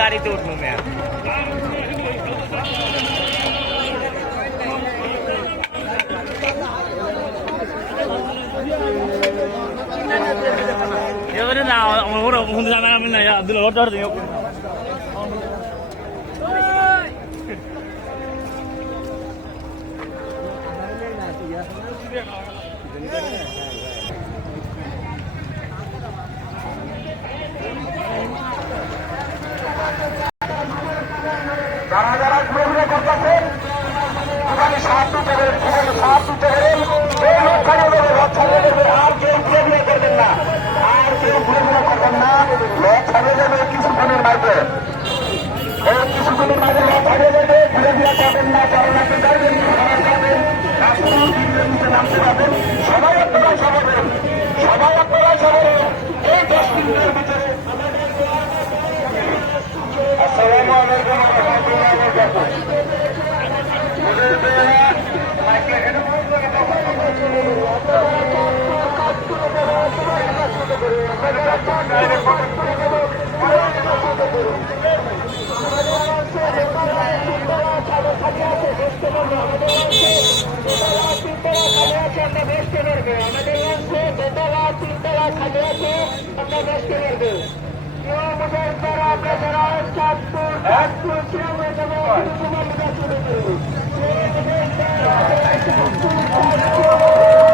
গাড়িতে উঠবো মেয়া। এবারে না ওরা বন্ধু জানা আমি না আব্দুল অর্ডার দিও। যারা যারা ঘুরে করতেছেন ওখানে সাপ দিতে পারেন, সাপ দিতে পারেন, এই লোকখানে দেবে, রথ ছাড়িয়ে দেবে, আর কেউ ঘুরে ঘুরে করবেন না, আর কেউ ঘুরে ঘুরে করবেন না, রথ ছাড়িয়ে দেবে কিছুক্ষণের মাঝে, এই কিছুক্ষণের মাঝে রথ ছাড়িয়ে দেবে, ঘুরে ঘুরে করবেন না, চালাতে যাবেন, নামতে পারবেন, সবাই আপনারা সবাবেন, সবাই আপনারা সবাবেন, এই 10 মিনিটের ভিতরে। আসসালামু আলাইকুম ওয়া রাহমাতুল্লাহি ওয়া বারাকাতুহু। আমাদের